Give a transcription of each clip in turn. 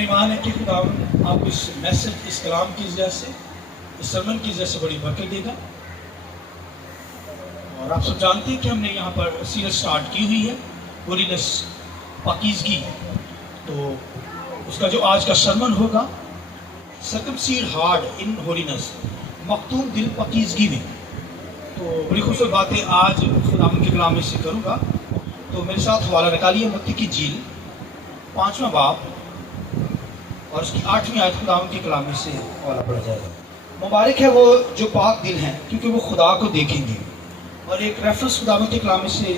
ایمان ہے کہ خدا آپ اس میسج، اس کلام کی وجہ سے، اس سرمن کی وجہ سے بڑی برکت دے گا. اور آپ سب جانتے ہیں کہ ہم نے یہاں پر سیریز سٹارٹ کی ہوئی ہے ہولینس، پاکیزگی. تو اس کا جو آج کا سرمن ہوگا سرکمسیڈ ہارٹ ان ہولینس، مختوم دل پاکیزگی میں. تو بڑی خوبصورت باتیں آج خداوند کے کلام میں سے کروں گا. تو میرے ساتھ حوالہ نکالیے متی کی انجیل 5واں باب اور اس کی 8ویں آیت. خداوند کے کلام میں سے حوالہ پڑھا جائے گا. مبارک ہے وہ جو پاک دل ہیں کیونکہ وہ خدا کو دیکھیں گے. اور ایک ریفرنس خداوند کے کلام میں سے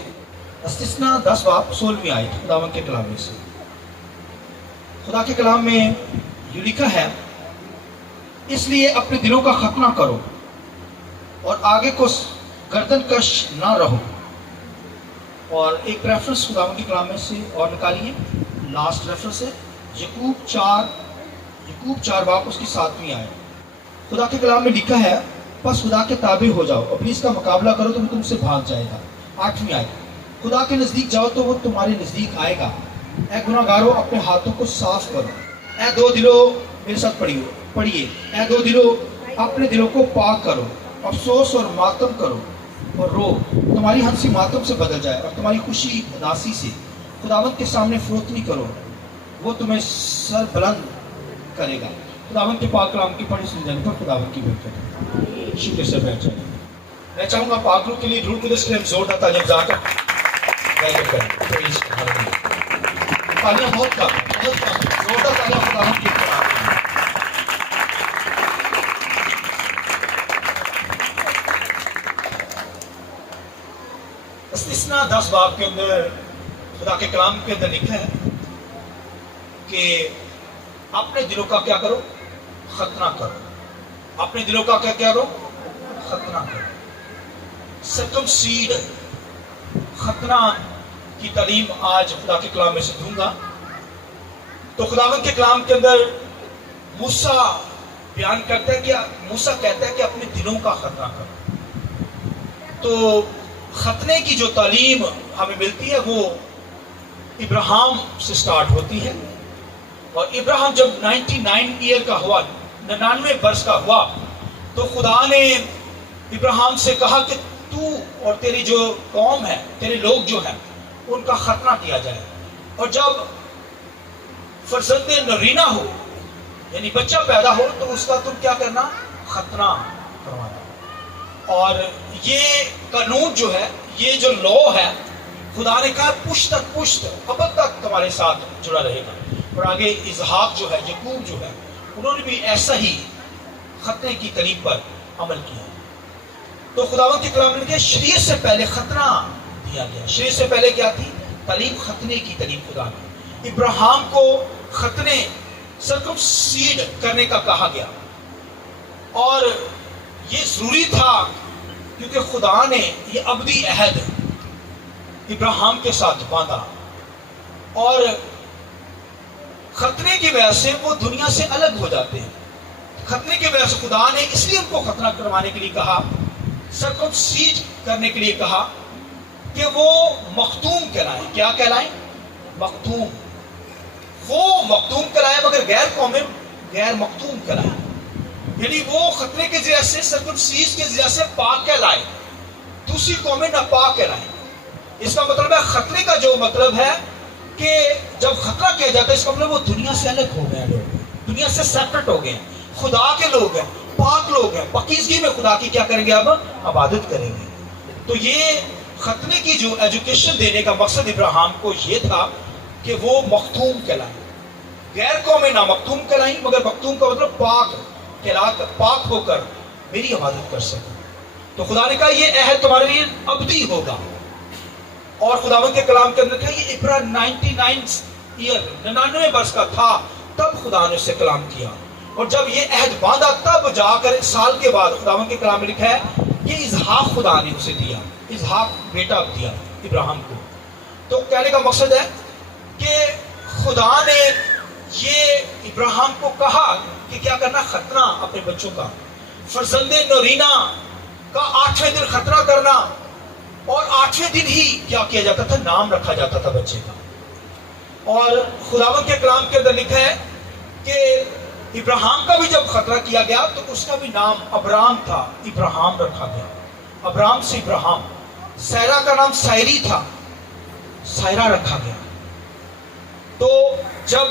استثنا 10 باب 16ویں آیت خداوند کے کلام میں سے. خدا کے کلام میں یہ لکھا ہے، اس لیے اپنے دلوں کا ختنہ کرو اور آگے کو گردن کش نہ رہو. اور ایک ریفرنس خداوند کے کلام میں سے اور نکالیے، لاسٹ ریفرنس ہے یعقوب 4 باب اس کی 7ویں آیت. خدا کے کلام میں لکھا ہے، پس خدا کے تابع ہو جاؤ، ابلیس کا مقابلہ کرو تو وہ تم سے بھاگ جائے گا. 8ویں آیت، خدا کے نزدیک جاؤ تو وہ تمہارے نزدیک آئے گا. اے گناہ گارو اپنے ہاتھوں کو صاف کرو. اے دو دلو، میرے ساتھ پڑھیے، اے دو دلو اپنے دلوں کو پاک کرو، افسوس اور ماتم کرو اور رو. تمہاری ہنسی ماتم سے بدل جائے اور تمہاری خوشی اداسی سے. خداوند کے سامنے فروتنی کرو، وہ تمہیں سر بلند کرے گا. خداوند کے پاک کلام کی پڑھی سنی جانے پر خداوند کی برکت. شکر سے بیٹھ جائیں. میں چاہوں گا پاک روح کے لیے روح القدس کے لیے ہم زوردار تالیاں بجا کر تالیاں بہت کم زوردار تالیاں خداوند کی طرف. استثنا 10 باب کے اندر خدا کے کلام کے اندر لکھا ہے کہ اپنے دلوں کا کیا کرو؟ ختنہ کرو. اپنے دلوں کا کیا کرو؟ ختنہ کرو. سرکمسیڈ، ختنہ کی تعلیم آج خدا کے کلام میں سے دوں گا. تو خداوند کے کلام کے اندر موسیٰ بیان کرتا ہے کہ موسیٰ کہتا ہے کہ اپنے دلوں کا ختنہ کرو. تو ختنے کی جو تعلیم ہمیں ملتی ہے وہ ابراہیم سے سٹارٹ ہوتی ہے. اور ابراہیم جب 99 ایئر کا ہوا، 99 برس کا ہوا، تو خدا نے ابراہیم سے کہا کہ تو اور تیری جو قوم ہے، تیرے لوگ جو ہیں، ان کا ختنہ کیا جائے. اور جب فرزند نرینہ ہو، یعنی بچہ پیدا ہو، تو اس کا تم کیا کرنا؟ ختنہ کروانا. اور یہ قانون جو ہے، یہ جو لا ہے، خدا نے کہا پشت تک پشت ابد تک تمہارے ساتھ جڑا رہے گا. اور آگے اسحاق جو ہے، یعقوب جو ہے، انہوں نے بھی ایسا ہی ختنے کی تعلیم پر عمل کیا. تو خداوند کے کلام میں کہ شریعت سے پہلے ختنہ دیا گیا. شریعت سے پہلے کیا تھی؟ تعلیم، ختنے کی تعلیم. خدا نے ابراہیم کو ختنے، سرکمسیڈ کرنے کا کہا گیا. اور یہ ضروری تھا کیونکہ خدا نے یہ ابدی عہد ابراہیم کے ساتھ باندھا. اور ختنے کی وجہ سے وہ دنیا سے الگ ہو جاتے ہیں. ختنے کی وجہ سے خدا نے اس لیے ان کو ختنہ کروانے کے لیے کہا، سرکمسیڈ کرنے کے لیے کہا کہ وہ مختوم کہلائیں. کیا کہلائیں؟ مختوم. وہ مختوم کہلائیں مگر غیر قومیں غیر مختوم کہلائیں. یعنی وہ ختنے کے ذریعے سے، سرکمسیڈ کے ذریعے سے پاک کہلائیں، دوسری قومیں ناپاک کہلائیں. اس کا مطلب ہے ختنے کا جو مطلب ہے کہ جب ختنہ کیا جاتا ہے، اس کا مطلب وہ دنیا سے الگ ہو گئے، لوگ دنیا سے سیپریٹ ہو گئے، خدا کے لوگ ہیں، پاک لوگ ہیں، پاکیزگی میں خدا کی کیا کریں گے؟ اب عبادت کریں گے. تو یہ ختنے کی جو ایجوکیشن دینے کا مقصد ابراہیم کو یہ تھا کہ وہ مختوم کہلائیں. غیر قومیں نہ مختوم کہلائیں، مگر مختوم کا مطلب پاک کہلا کر، پاک ہو کر میری عبادت کر سکیں. تو خدا نے کہا یہ عہد تمہارے لیے ابدی ہوگا. اور خداوند کے کلام کے اندر کہا یہ ابرا 99 برس کا تھا تب خدا نے اس سے کلام کیا. اور جب یہ عہد باندھا تب جا کر 1 سال کے بعد خداوند کے کلام میں لکھا ہے کہ اسحاق خدا نے اسے دیا، اسحاق بیٹا دیا ابراہیم کو. تو کہنے کا مقصد ہے کہ خدا نے یہ ابراہیم کو کہا کہ کیا کرنا؟ ختنہ اپنے بچوں کا، فرزند نورینہ کا 8ویں دن ختنہ کرنا. اور 8ویں دن ہی کیا کیا جاتا تھا؟ نام رکھا جاتا تھا بچے کا. اور خداوند کے کلام کے اندر لکھا ہے کہ ابراہیم کا بھی جب خطرہ کیا گیا تو اس کا بھی نام ابرام تھا، ابراہیم رکھا گیا، ابرام سے ابراہیم۔ سیرا کا نام سائری تھا، سائرہ رکھا گیا۔ تو جب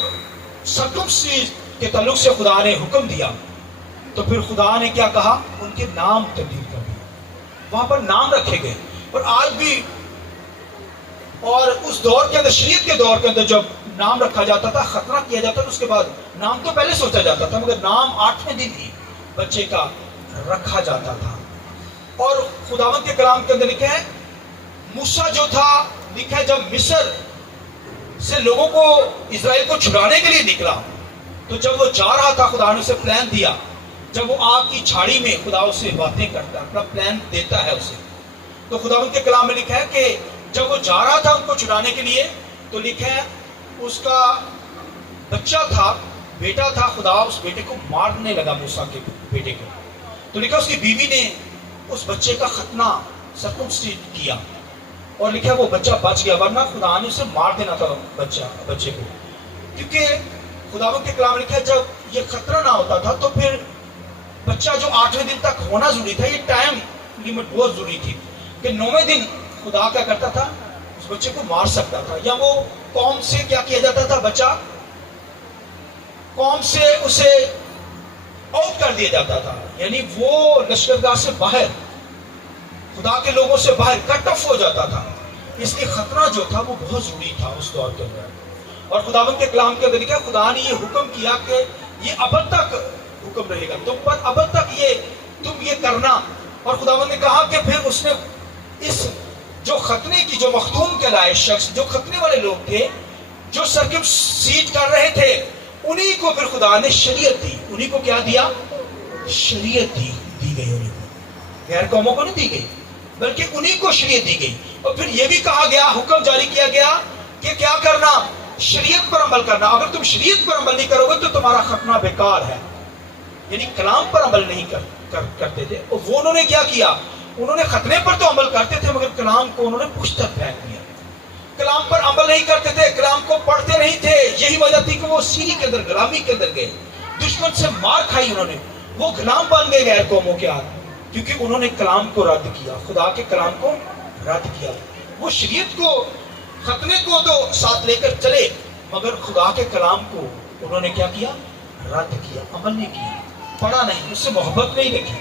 سرکمسیژن کے تعلق سے خدا نے حکم دیا تو پھر خدا نے کیا کہا، ان کے نام تبدیل کر دیے، وہاں پر نام رکھے گئے۔ اور آج بھی، اور اس دور کے اندر، شریعت کے دور کے اندر جب نام رکھا جاتا تھا، خطرہ کیا جاتا تھا، اس کے بعد نام تو پہلے سوچا جاتا تھا، مگر نام 8ویں دن ہی بچے کا رکھا جاتا تھا۔ اور خداوند کے کلام کے اندر لکھا ہے، موسیٰ جو تھا، لکھا ہے جب مصر سے لوگوں کو، اسرائیل کو چھڑانے کے لیے نکلا، تو جب وہ جا رہا تھا، خدا نے اسے پلان دیا۔ جب وہ آگ کی جھاڑی میں خدا اسے باتیں کرتا ہے، اپنا پلان دیتا ہے اسے، تو خداوند کے کلام میں لکھا ہے کہ جب وہ جا رہا تھا ان کو چھڑانے کے لیے، تو لکھا ہے اس کا بچہ تھا، بیٹا تھا، خدا اس بیٹے کو مارنے لگا، موسیٰ کے بیٹے کو۔ تو لکھا اس کی بیوی نے اس بچے کا ختنہ سرکمسیژن کیا، اور لکھا وہ بچہ بچ گیا، ورنہ خدا نے اسے مار دینا تھا بچے کو۔ کیونکہ خداوند کے کلام میں لکھا ہے جب یہ خطرہ نہ ہوتا تھا تو پھر بچہ جو 8ویں دن تک ہونا ضروری تھا، یہ ٹائم لیمٹ بہت ضروری تھی کہ 9ویں دن خدا کیا کرتا تھا، اس بچے کو مار سکتا تھا، یا وہ قوم سے کیا کیا جاتا تھا، بچہ قوم سے اسے آؤٹ کر دیا جاتا تھا، یعنی وہ لشکرگاہ سے باہر، خدا کے لوگوں سے باہر کٹ آف ہو جاتا تھا۔ اس لیے خطرہ جو تھا وہ بہت ضروری تھا اس دور کے اندر۔ اور خداوند کے کلام کے اندر لکھا ہے، خدا نے یہ حکم کیا کہ یہ ابد تک حکم رہے گا تم پر، ابد تک تم یہ کرنا۔ اور خداوند نے کہا کہ پھر اس نے اس جو ختنے کی، جو مختوم کہلائے شخص، جو ختنے والے لوگ تھے، جو سرکمسیژن کر رہے تھے، انہی کو پھر خدا نے شریعت دی۔ انہی کو کیا دیا؟ شریعت دی گئی انہی کو، غیر قوموں کو نہیں دی گئی، بلکہ انہی کو شریعت دی گئی۔ اور پھر یہ بھی کہا گیا، حکم جاری کیا گیا کہ کیا کرنا؟ شریعت پر عمل کرنا۔ اگر تم شریعت پر عمل نہیں کرو گے تو تمہارا ختنہ بیکار ہے، یعنی کلام پر عمل نہیں کرتے تھے۔ اور وہ انہوں نے کیا کیا، انہوں نے ختنے پر تو عمل کرتے تھے، مگر کلام کو انہوں نے پشت تک پھینک دیا، کلام پر عمل نہیں کرتے تھے، کلام کو پڑھتے نہیں تھے۔ یہی وجہ تھی کہ وہ سیری کے اندر، غلامی کے اندر گئے، دشمن سے مار کھائی انہوں نے، وہ غلام بن گئے غیر قوموں کے ہاتھ، کیونکہ انہوں نے کلام کو رد کیا، خدا کے کلام کو رد کیا۔ وہ شریعت کو، ختنے کو تو ساتھ لے کر چلے، مگر خدا کے کلام کو انہوں نے کیا کیا؟ رد کیا، عمل نہیں کیا، پڑھا نہیں، اس سے محبت نہیں رکھی۔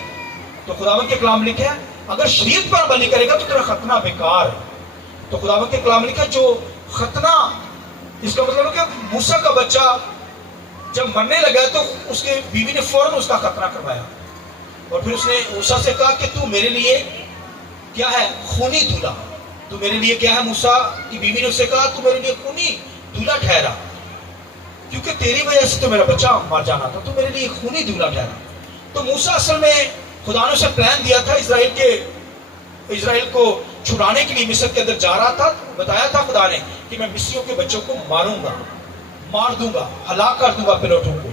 تو خداوند کے کلام لکھا ہے اگر شریعت پر عمل نہیں کرے گا تو تیرا ختنہ بیکار ہے۔ تو خداوند کے کلام لکھا ہے جو ختنہ، اس کا مطلب ہے کہ موسیٰ کا بچہ جب مرنے لگا تو اس کے بیوی نے فوراً اس کا ختنہ کروایا، اور پھر اس نے موسیٰ سے کہا کہ تو میرے لیے کیا ہے؟ خونی دولہا۔ تو میرے لیے کیا ہے؟ موسیٰ کی بیوی نے اس سے کہا تو میرے لیے خونی دولہا ٹھہرا، کیونکہ تیری وجہ سے تو میرا بچہ مر جانا تھا، تو میرے لیے خونی دولہا ٹھہرا۔ تو موسیٰ اصل میں خدا نے اسے پلان دیا تھا، اسرائیل کو چھڑانے کے لیے مصر کے اندر جا رہا تھا، بتایا تھا خدا نے کہ میں مصریوں کے بچوں کو مار دوں گا، ہلاک کر دوں گا پلوٹوں کو۔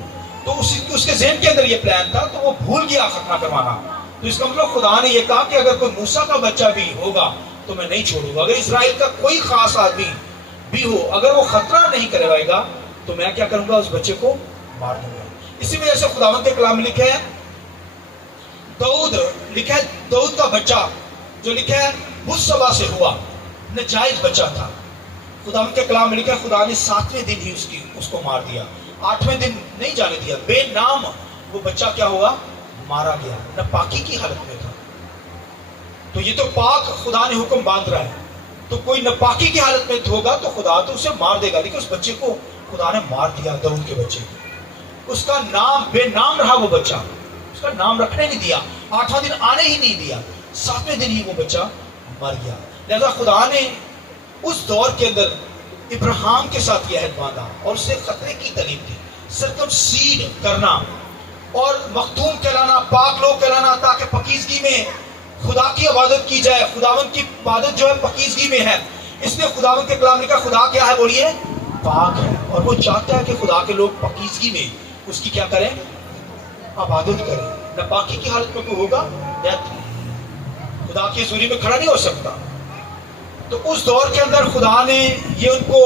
تو اس کے ذہن کے اندر یہ پلان تھا، تو وہ بھول گیا ختنہ کروانا۔ تو اس کا مطلب خدا نے یہ کہا کہ اگر کوئی موسیٰ کا بچہ بھی ہوگا تو میں نہیں چھوڑوں گا، اگر اسرائیل کا کوئی خاص آدمی بھی ہو، اگر وہ خطرہ نہیں کروائے گا تو میں کیا کروں گا؟ اس بچے کو مار دوں گا۔ اسی وجہ سے خداوند کے کلام میں لکھا ہے داؤد کا بچہ جو لکھا ہے بث-شبا سے ہوا، ناجائز بچہ تھا۔ خداوند کے کلام میں لکھا ہے خدا نے 7ویں دن ہی اس کو مار دیا، 8ویں دن نہیں جانے دیا، بے نام وہ بچہ کیا ہوا؟ مارا گیا، ناپاکی کی حالت میں تھا۔ تو یہ تو پاک خدا نے حکم باندھ رہا ہے، تو کوئی ناپاکی کی حالت میں ہوگا تو خدا تو اسے مار دے گا، لیکن اس بچے کو خدا نے مار دیا، داؤد کے بچے کو۔ اس کا نام بے نام رہا، وہ بچہ، اس کا نام رکھنے نہیں دیا، 8واں دن آنے ہی نہیں دیا، 7ویں دن ہی وہ بچہ مر گیا۔ لہذا خدا نے اس دور کے اندر ابراہیم کے ساتھ یہ عہد باندھا اور اسے خطرے کی تعلیم دی، سرکمسیژن کرنا اور مختوم کہلانا، پاک لوگ کہلانا، تاکہ پاکیزگی میں خدا کی عبادت کی جائے۔ خداوند کی عبادت جو ہے پاکیزگی میں ہے، اس لیے خداوند کے کلام لکھا خدا کیا ہے؟ بولیے، پاک ہے، اور وہ چاہتا ہے کہ خدا کے لوگ پاکیزگی میں اس کی کیا کریں؟ عبادت کریں۔ ناپاکی کی حالت میں کوئی ہوگا خدا کی حضوری میں کھڑا نہیں ہو سکتا۔ تو اس دور کے اندر خدا نے یہ ان کو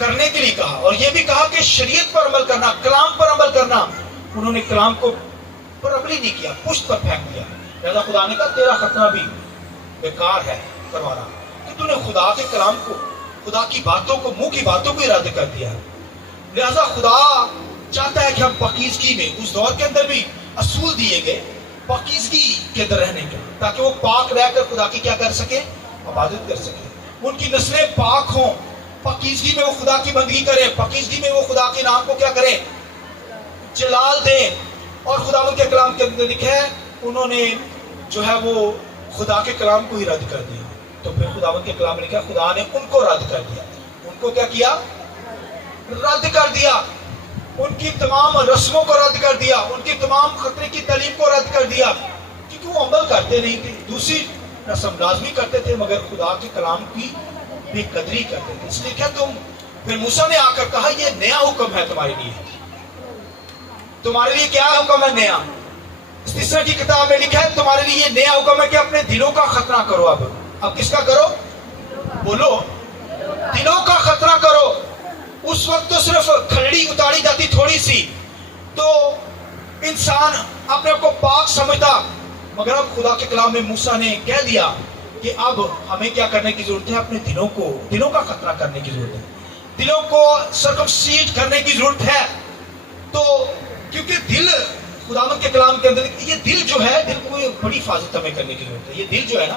کرنے کے لیے کہا، اور یہ بھی کہا کہ شریعت پر عمل کرنا، کلام پر عمل کرنا. انہوں نے کلام کو پر عمل ہی نہیں کیا، پشت پر پھینک دیا. لہذا خدا نے کہا تیرا ختنہ بھی بیکار ہے کروانا، کہ تو نے خدا کے کلام کو، خدا کی باتوں کو، منہ کی باتوں کو ارادہ کر دیا. لہذا خدا چاہتا ہے کہ ہم پاکیزگی میں، اس دور کے اندر بھی اصول دیے گئے پاکیزگی کے اندر رہنے کے، تاکہ وہ پاک رہ کر خدا کی کیا کر سکے؟ عبادت کر سکے. ان کی نسلیں پاک ہوں، پاکیزگی میں وہ خدا کی بندگی کریں، پاکیزگی میں وہ خدا کے نام کو کیا کریں؟ جلال دیں. اور خداوند کے کلام کے اندر لکھا ہے انہوں نے جو ہے وہ خدا کے کلام کو ہی رد کر دیا. تو پھر خداوند کے کلام میں لکھا خدا نے ان کو رد کر دیا. ان کو کیا کیا؟ رد کر دیا. ان کی تمام رسموں کو رد کر دیا، ان کی تمام خطرے کی تعلیم کو رد کر دیا، کیونکہ وہ عمل کرتے نہیں تھے. دوسری رسم لازمی کرتے تھے مگر خدا کے کلام کی بے قدری کرتے تھے. اس لیے کیا تم، پھر موسیٰ نے آ کر کہا یہ نیا حکم ہے تمہارے لیے. تمہارے لیے کیا حکم ہے؟ نیا. تیسرا کی کتاب میں لکھا ہے تمہارے لیے یہ نیا حکم ہے کہ اپنے دلوں کا خطرہ کرو. اب کس کا کرو؟ بولو. دلوں کا خطرہ کرو. اس وقت تو صرف کھلڑی اتاری جاتی تھوڑی سی تو انسان اپنے آپ کو پاک سمجھتا، مگر اب خدا کے کلام میں موسیٰ نے کہہ دیا کہ اب ہمیں کیا کرنے کی ضرورت ہے؟ اپنے دلوں کا خطرہ کرنے کی ضرورت ہے، دلوں کو سرکمسیڈ کرنے کی ضرورت ہے. تو کیونکہ دل خداوند کے کلام کے اندر یہ دل جو ہے، دل کو بڑی حفاظت ہمیں کرنے کی ضرورت ہے. یہ دل جو ہے نا،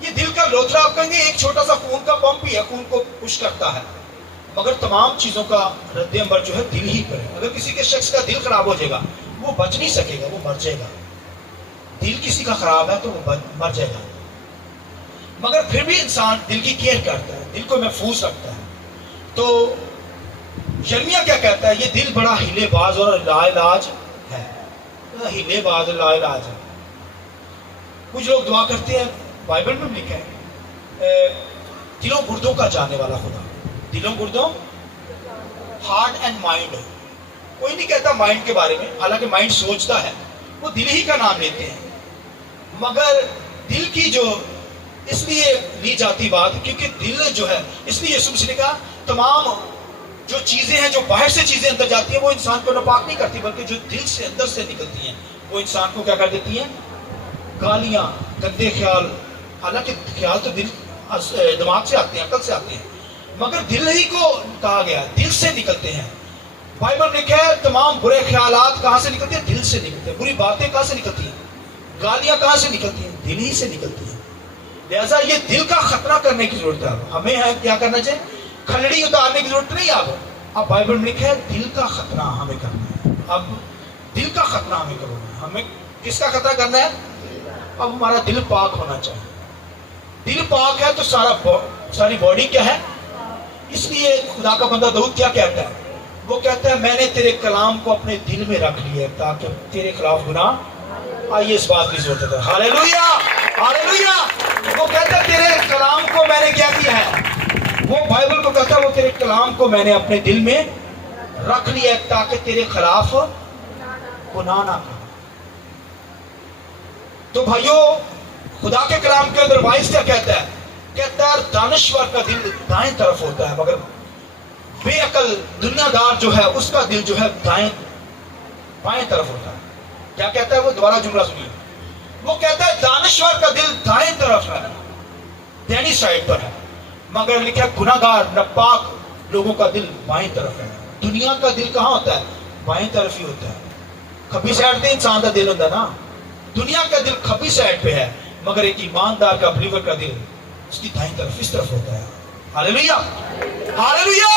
یہ دل کا لوتھڑا آپ کہیں گے ایک چھوٹا سا خون کا پمپ ہی ہے، خون کو پش کرتا ہے، مگر تمام چیزوں کا رد عمل جو ہے دل ہی پر ہے. اگر کسی کے شخص کا دل خراب ہو جائے گا وہ بچ نہیں سکے گا، وہ مر جائے گا. دل کسی کا خراب ہے تو وہ مر جائے گا. مگر پھر بھی انسان دل کی کیئر کرتا ہے، دل کو محفوظ رکھتا ہے. تو یرمیہ کیا کہتا ہے؟ یہ دل بڑا ہیلے باز اور لا علاج ہے. ہیلے باز اور لا علاج ہے. کچھ لوگ دعا کرتے ہیں، بائبل میں لکھا ہے دلوں گردوں کا جاننے والا خدا. دلوں گردوں، ہارٹ اینڈ مائنڈ. کوئی نہیں کہتا مائنڈ کے بارے میں، حالانکہ مائنڈ سوچتا ہے، وہ دل ہی کا نام لیتے ہیں. مگر دل کی جو اس لیے لی جاتی بات کیونکہ دل جو ہے، اس لیے یسوع مسیح نے کہا تمام جو چیزیں ہیں، جو باہر سے چیزیں اندر جاتی ہیں وہ انسان کو ناپاک نہیں کرتی، بلکہ جو دل سے اندر سے نکلتی ہیں وہ انسان کو کیا کر دیتی ہیں؟ گالیاں، گندے خیال. حالانکہ خیال تو دماغ سے آتے ہیں، عقل سے آتے ہیں، مگر دل ہی کو کہا گیا دل سے نکلتے ہیں. بائبل میں لکھا ہے تمام برے خیالات کہاں سے نکلتے ہیں؟ دل سے نکلتے ہیں. بری باتیں کہاں سے نکلتی ہیں؟ گالیاں کہاں سے نکلتی ہیں؟ دل ہی سے نکلتی ہیں. لہذا یہ دل کا خطرہ کرنے کی ضرورت ہے. ہمیں کیا کرنا چاہیے؟ کھلڑی اتارنے کی ضرورت نہیں. اب بائبل میں لکھا ہے دل کا خطرہ ہمیں کرنا ہے. اب دل کا خطرہ ہمیں کرنا ہے. ہمیں کس کا خطرہ کرنا ہے؟ اب ہمارا دل پاک ہونا چاہیے. دل پاک ہے تو ساری باڈی کیا ہے؟ اس لیے خدا کا بندہ داؤد کیا کہتا ہے؟ وہ کہتا ہے میں نے تیرے کلام کو اپنے دل میں رکھ لیا تاکہ تیرے خلاف گناہ آئیے. اس بات کی ضرورت ہے. ہاللیلویا، ہاللیلویا. وہ کہتا ہے تیرے کلام کو میں نے کیا کیا ہے؟ وہ بائبل کو کہتا ہے وہ تیرے کلام کو میں نے اپنے دل میں رکھ لیا تاکہ تیرے خلاف گناہ نہ کروں. تو بھائیو خدا کے کلام کے اندر وائس کیا کہتا ہے؟ کہتا ہے دانشور کا دل دائیں طرف ہوتا ہے مگر بے عقل دنیا دار جو ہے اس کا دل جو ہے بائیں طرف ہوتا ہے. کیا کہتا ہے وہ؟ دوبارہ جملہ سنیے. وہ کہتا ہے دانشور کا دل دائیں طرف ہے، دینی سائڈ پر ہے، مگر لکھا گناہگار ناپاک لوگوں کا دل بائیں طرف ہے. دنیا کا دل کہاں ہوتا ہے؟ بائیں طرف ہی ہوتا ہے. کھبی سائڈ پہ انسان کا دل ہوتا ہے نا. دنیا کا دل کھبی سائڈ پہ ہے مگر ایک ایماندار کا، بلیور کا دل اس کی دائیں طرف، اس طرف ہوتا ہے. ہاللیلویا، ہاللیلویا.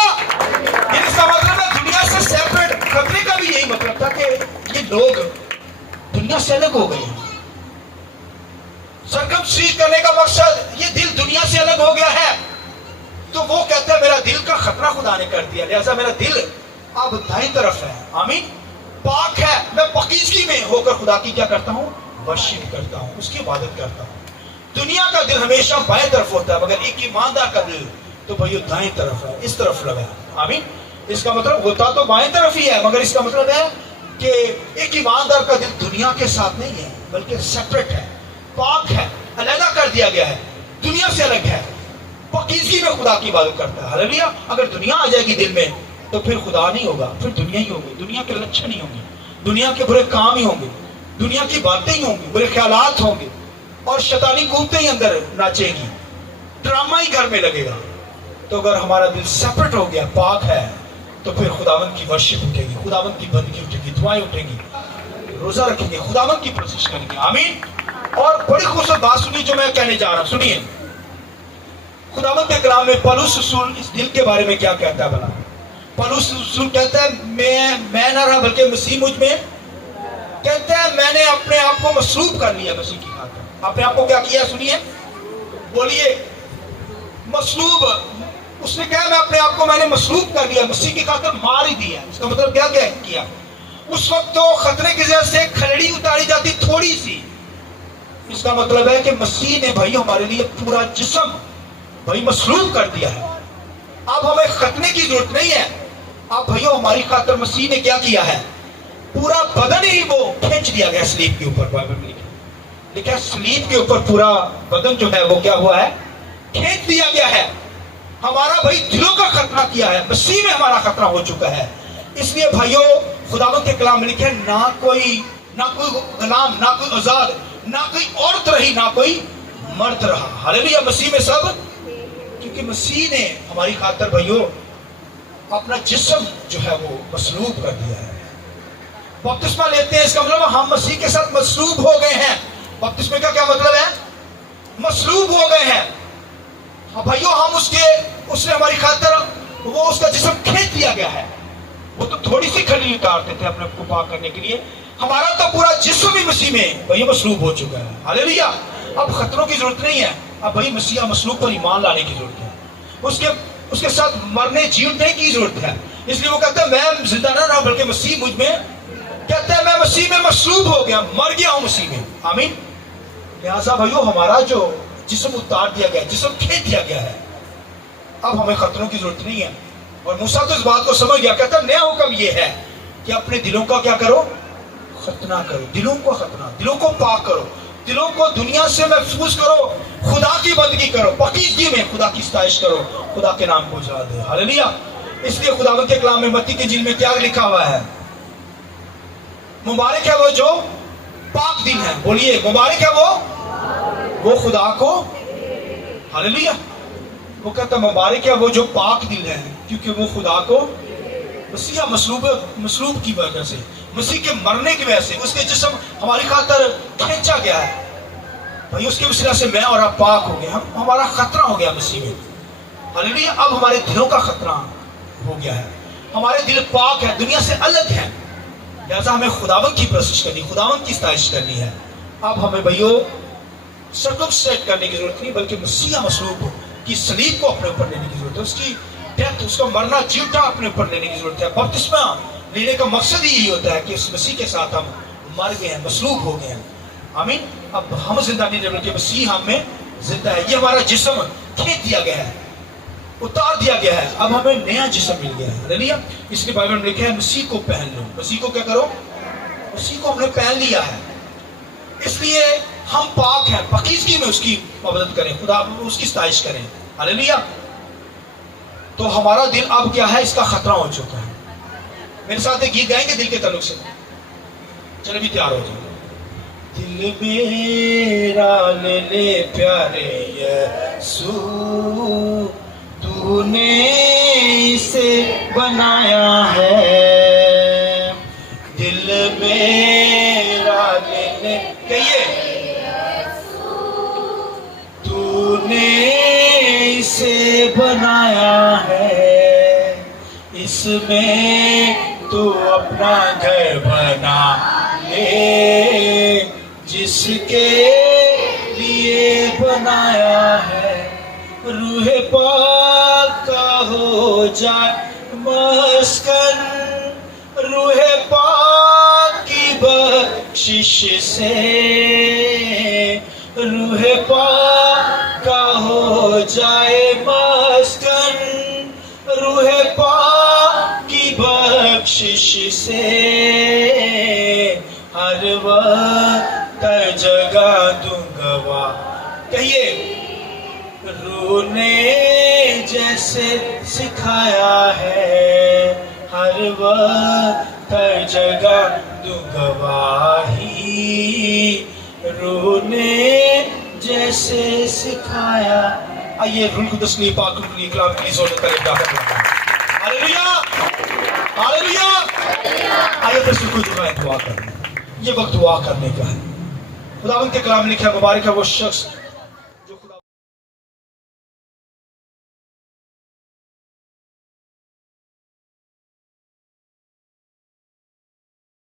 اس کا مطلب ہے دنیا سے سیپریٹ خطرے کا بھی یہی مطلب تھا کہ یہ لوگ دنیا سے الگ ہو گئے ہیں. سرکمسیڈ کرنے کا مقصد یہ دل دنیا سے الگ ہو گیا ہے. تو وہ کہتا ہے میرا دل کا خطرہ خدا نے کر دیا، لہذا میرا دل اب دائیں طرف ہے. آمین. پاک ہے. میں پاکیزگی میں ہو کر خدا کی کیا کرتا ہوں؟ ورشپ کرتا ہوں، اس کی عبادت کرتا ہوں. دنیا کا دل ہمیشہ بائیں طرف ہوتا ہے مگر ایک ایماندار کا دل تو بھائیو دائیں طرف ہے، اس طرف لگا. آمین. اس کا مطلب ہوتا تو بائیں طرف ہی ہے مگر اس کا مطلب ہے کہ ایک ایماندار کا دل دنیا کے ساتھ نہیں ہے بلکہ سیپریٹ ہے، پاک ہے، علیحدہ کر دیا گیا ہے، دنیا سے الگ ہے، پاکیزگی میں خدا کی عبادت کرتا ہے. ہاللیلویا. اگر دنیا آ جائے گی دل میں تو پھر خدا نہیں ہوگا, پھر دنیا ہی ہوگی. دنیا کے لچھن ہی ہوں گے, دنیا کے برے کام ہی ہوں گے, دنیا کی باتیں ہی ہوں گی, برے خیالات ہوں گے, اور شیطانی قوتیں ہی اندر ناچے گی, ڈرامہ ہی گھر میں لگے گا. تو اگر ہمارا دل سیپریٹ ہو گیا, پاک ہے, تو پھر خداوند کی ورشپ اٹھے گی, خداوند کی بندگی اٹھے گی, دعائیں اٹھیں گی, روزہ رکھیں گے, خداوند کی پرستش کریں گے. آمین. اور بڑی خوبصورت بات سنیے جو میں کہنے جا رہا ہوں, سنیے. خداوند کے کلام میں پولس رسول اس دل کے بارے میں کیا کہتا ہے بھلا؟ پولس رسول کہتا ہے میں نہ رہا بلکہ مسیح مجھ میں. کہتا ہے میں نے اپنے آپ کو مصلوب کر لیا مسیح کی خاطر. اپنے آپ کو کیا کیا؟ سنیے, بولیے, مصلوب. اس نے کہا میں اپنے آپ کو میں نے مصلوب کر لیا, مسیح کی خاطر مار ہی دیا. اس کا مطلب کیا کیا؟ اس وقت تو خطرے کی وجہ سے کھلڑی اتاری جاتی تھوڑی سی. اس کا مطلب ہے کہ مسیح نے بھائی ہمارے لیے پورا جسم بھائی مصلوب کر دیا ہے. اب ہمیں ختنے کی ضرورت نہیں ہے. اب بھائیو ہماری خاطر مسیح نے کیا کیا ہے؟ پورا بدن ہی وہ کھینچ دیا گیا سلیب کے اوپر. بائبل میں لکھا سلیب کے اوپر پورا بدن جو ہے وہ کیا ہوا ہے؟ کھینچ دیا گیا ہے. ہمارا بھائی دلوں کا خطرہ کیا ہے؟ مسیح میں ہمارا خطرہ ہو چکا ہے. اس لیے بھائیو خداوند کے کلام میں لکھا ہے نہ کوئی غلام, نہ کوئی آزاد, نہ کوئی عورت رہی, نہ کوئی مرد رہا. ہاللیلویا. مسیح میں سب, کیونکہ مسیح نے ہماری خاطر بھائیو اپنا جسم جو ہے وہ مصلوب کر دیا ہے. بپتسمہ لیتے ہیں, اس کا مطلب ہم مسیح کے ساتھ مصلوب ہو گئے ہیں. بپتسمہ کا کیا مطلب ہے؟ مصلوب ہو گئے ہیں. بھائیو ہم اس نے ہماری خاطر وہ اس کا جسم کھینچ دیا گیا ہے. وہ تو تھوڑی سی کھلی اتارتے تھے اپنے کو پاک کرنے کے لیے. ہمارا تو پورا جسم ہی مسیح میں بھائیو مصلوب ہو چکا ہے. ہاللیلویا. اب خطروں کی ضرورت نہیں ہے. اب بھائی مسیح مصلوب پر ایمان لانے کی ضرورت ہے. اس کے ساتھ مرنے جیونے کی ضرورت ہے. اس لیے وہ کہتا ہے میں زندہ نہ رہا بلکہ مسیح مجھ میں. کہتا ہے میں مسیح میں مصلوب ہو گیا, مر گیا ہوں مسیح میں. آمین. لہٰذا بھائیو ہمارا جو جسم اتار دیا گیا, جسم کھینچ دیا گیا ہے. اب ہمیں خطروں کی ضرورت نہیں ہے. اور موسیٰ تو اس بات کو سمجھ گیا. کہتا نیا حکم یہ ہے کہ اپنے دلوں کا کیا کرو؟ ختنہ کرو. دلوں کو ختنہ, دلوں کو پاک کرو, دلوں کو دنیا سے محفوظ کرو, خدا کی بندگی کرو, پاکیزگی میں خدا کی ستائش کرو, خدا کے نام کو اجلا دے. ہاللیلویا. اس لیے خداوند کے کلام میں متی کی انجیل میں کیا لکھا ہوا ہے؟ مبارک ہے وہ جو پاک دل ہے. بولیے, مبارک ہے وہ خدا کو. ہاللیلویا. وہ کہتا مبارک ہے وہ جو پاک دل ہے کیونکہ وہ خدا کو. مسیح مصلوب کی وجہ سے, مسیح کے مرنے کی وجہ سے اس کے جسم ہماری خاطر کھینچا گیا ہے. بھائی اس کے وسیلہ سے میں اور آپ پاک ہو گئے. ہمارا خطرہ ہو گیا مسیح میں. ہاللیلویا. اب ہمارے دلوں کا خطرہ ہو گیا ہے. ہمارے دل پاک ہے, دنیا سے الگ ہے. لہذا ہمیں خداوند کی پرستش کرنی, خداوند کی ستائش کرنی ہے. اب ہمیں بھائیو سرکمسٹیٹ کرنے کی ضرورت نہیں بلکہ مسیح مصلوب کی صلیب کو اپنے اوپر لینے کی ضرورت ہے. اس کی ڈیتھ, اس کا مرنا جیوٹا اپنے اوپر لینے کی ضرورت ہے. بپتسمہ لینے کا مقصد ہی یہی ہوتا ہے کہ اس مسیح کے ساتھ ہم مر گئے ہیں, مصلوب ہو گئے ہیں. آمین. اب ہم زندہ نہیں رہے بلکہ مسیح ہم میں زندہ ہے. یہ ہمارا جسم کھینچ دیا گیا ہے, اتار دیا گیا ہے. اب ہمیں نیا جسم مل گیا ہے. ہاللیلویا. اس لیے بائبل میں لکھا ہے مسیح کو پہن لو. مسیح کو کیا کرو؟ مسیح کو ہم نے پہن لیا ہے. اس لیے ہم پاک ہیں, پاکیزگی میں اس کی عبادت کریں, خدا اس کی ستائش کریں. ہاللیلویا. تو ہمارا دل اب کیا ہے؟ اس کا خطرہ ہو چکا ہے. میرے ساتھ ایک گیت گائیں گے دل کے تعلق سے. چلے بھی تیار ہو جائیں. دل میرا لے لے پیارے یسوع, تو نے اسے بنایا ہے. دل میرا لے لے, کہیے, تو نے اسے بنایا ہے, اس میں تو اپنا گھر بنا لے, جس کے لیے بنایا ہے. روح پاک کا ہو جائے مسکن, روح پاک کی بخشش سے, روح پاک کا ہو جائے مسکن, روح پاک کی بخشش سے, ہر وقت جگہ دوں گواہ. کہیے, روح رونے جیسے سکھایا ہے، ہر وقت ہر جگہ دوں گواہی، رونے جیسے سکھایا. آئیے روح القدس نے پاک روح کے کلام کی زور کرے گا. ہاللیلویا ہاللیلویا. آئیے پھر سے کوئی دعا کریں. یہ وقت دعا کرنے کا ہے. خداوند کے کلام لکھا مبارک ہے وہ شخص